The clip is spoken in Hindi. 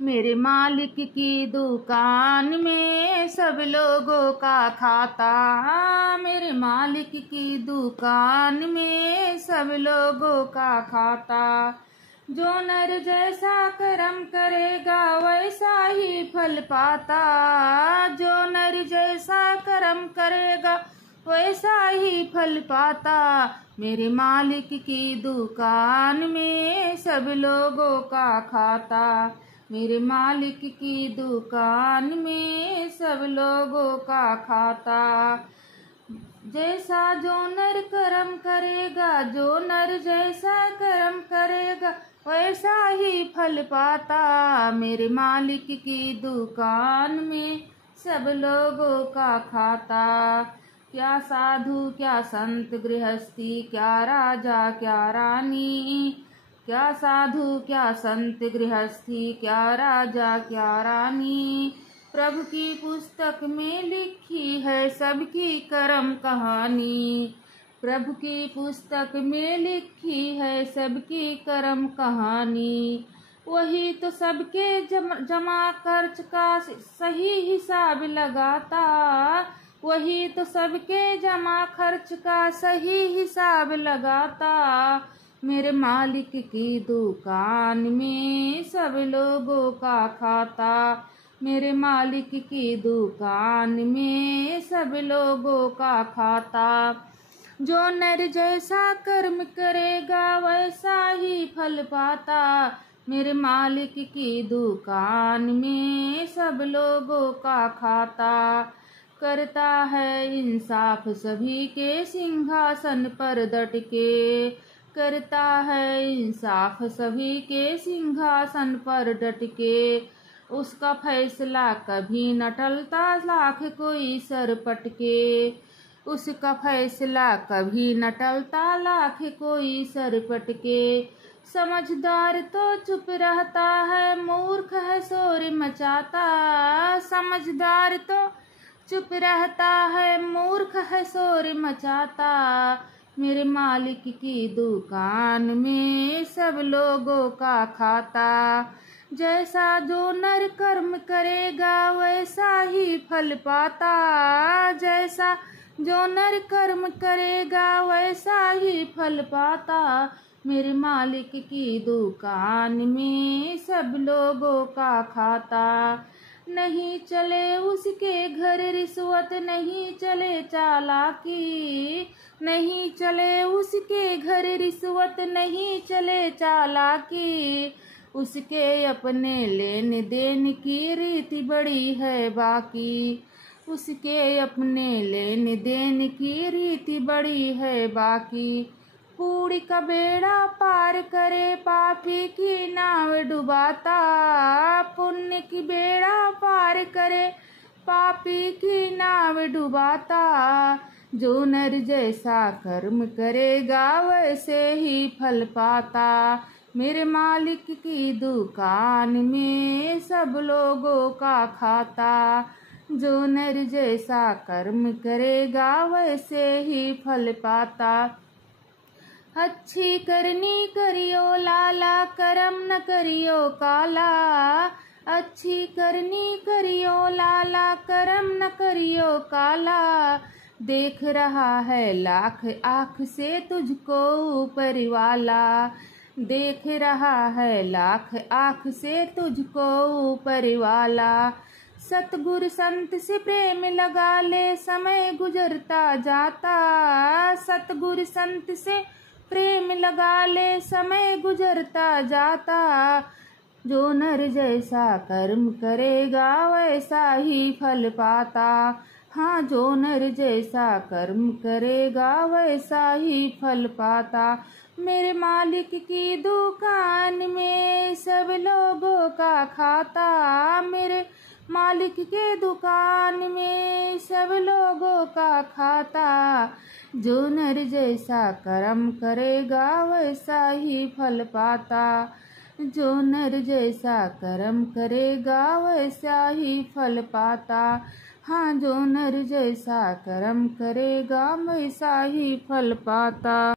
मेरे मालिक की दुकान में सब लोगों का खाता। मेरे मालिक की दुकान में सब लोगों का खाता। जो नर जैसा कर्म करेगा वैसा ही फल पाता। जो नर जैसा कर्म करेगा वैसा ही फल पाता। मेरे मालिक की दुकान में सब लोगों का खाता। मेरे मालिक की दुकान में सब लोगों का खाता। जैसा जो नर कर्म करेगा, जो नर जैसा कर्म करेगा वैसा ही फल पाता। मेरे मालिक की दुकान में सब लोगों का खाता। क्या साधु क्या संत गृहस्थी, क्या राजा क्या रानी, क्या साधु क्या संत गृहस्थी, क्या राजा क्या रानी, प्रभु की पुस्तक में लिखी है सबकी कर्म कहानी। प्रभु की पुस्तक में लिखी है सबकी कर्म कहानी। वही तो सबके जमा खर्च का सही हिसाब लगाता। वही तो सबके जमा खर्च का सही हिसाब लगाता। मेरे मालिक की दुकान में सब लोगों का खाता। मेरे मालिक की दुकान में सब लोगों का खाता। जो नर जैसा कर्म करेगा वैसा ही फल पाता। मेरे मालिक की दुकान में सब लोगों का खाता। करता है इंसाफ सभी के सिंहासन पर डट के। करता है इंसाफ सभी के सिंहासन पर डट के। उसका फैसला कभी न टलता लाख कोई सर पटके। उसका फैसला कभी न टलता लाख कोई सर पटके। समझदार तो चुप रहता है, मूर्ख है शोर मचाता। समझदार तो चुप रहता है, मूर्ख है शोर मचाता। मेरे मालिक की दुकान में सब लोगों का खाता। जैसा जो नर कर्म करेगा वैसा ही फल पाता। जैसा जो नर कर्म करेगा वैसा ही फल पाता। मेरे मालिक की दुकान में सब लोगों का खाता। नहीं चले उसके घर रिश्वत, नहीं चले चालाकी। नहीं चले उसके घर रिश्वत, नहीं चले चालाकी। उसके अपने लेन देन की रीति बड़ी है बाकी। उसके अपने लेन देन की रीति बड़ी है बाकी। कूड़ी का बेड़ा पार करे पापी की नाव डुबाता। पुण्य की बेड़ा पार करे पापी की नाव डुबाता। जो नर जैसा कर्म करेगा वैसे ही फल पाता। मेरे मालिक की दुकान में सब लोगों का खाता। जो नर जैसा कर्म करेगा वैसे ही फल पाता। अच्छी करनी करियो लाला, करम न करियो काला। अच्छी करनी करियो लाला, करम न करियो काला। देख रहा है लाख आँख से तुझको ऊपर वाला। देख रहा है लाख आँख से तुझको ऊपर वाला। सतगुरु संत से प्रेम लगा ले, समय गुजरता जाता। सतगुरु संत से प्रेम लगा ले, समय गुजरता जाता। जो नर जैसा कर्म करेगा वैसा ही फल पाता। हाँ, जो नर जैसा कर्म करेगा वैसा ही फल पाता। मेरे मालिक की दुकान में सब लोगों का खाता। मेरे मालिक के दुकान में सब लोगों का खाता। जो नर जैसा कर्म करेगा वैसा ही फल पाता। जो नर जैसा कर्म करेगा वैसा ही फल पाता। हाँ, जो नर जैसा कर्म करेगा वैसा ही फल पाता।